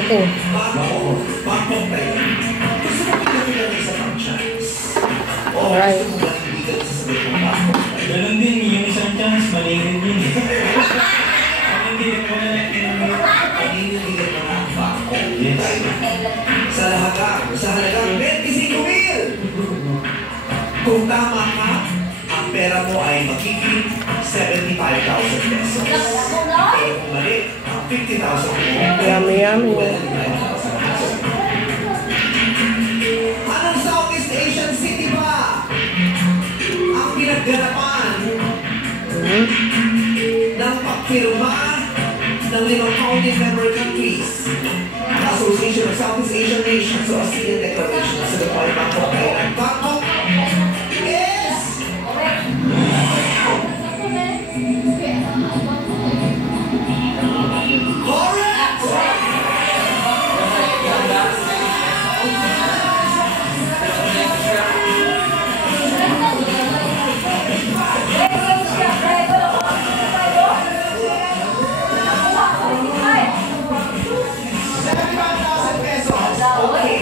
Ito. Alright. Ganun din, yung isang chance, mali rin yun. Sa halagang 25,000. Kung tama ka, ang pera mo ay magiging 75,000 pesos. Pero kung mali, ang 50,000 mo, Yummy, yummy. Anong Southeast Asian city ba ang pinagganapan ng pagpirma ng 5 founding member countries? Association of Southeast Asian Nations o ASEAN Declaration sa Dubai, Bangkok, Thailand. Bangkok is correct! Okay,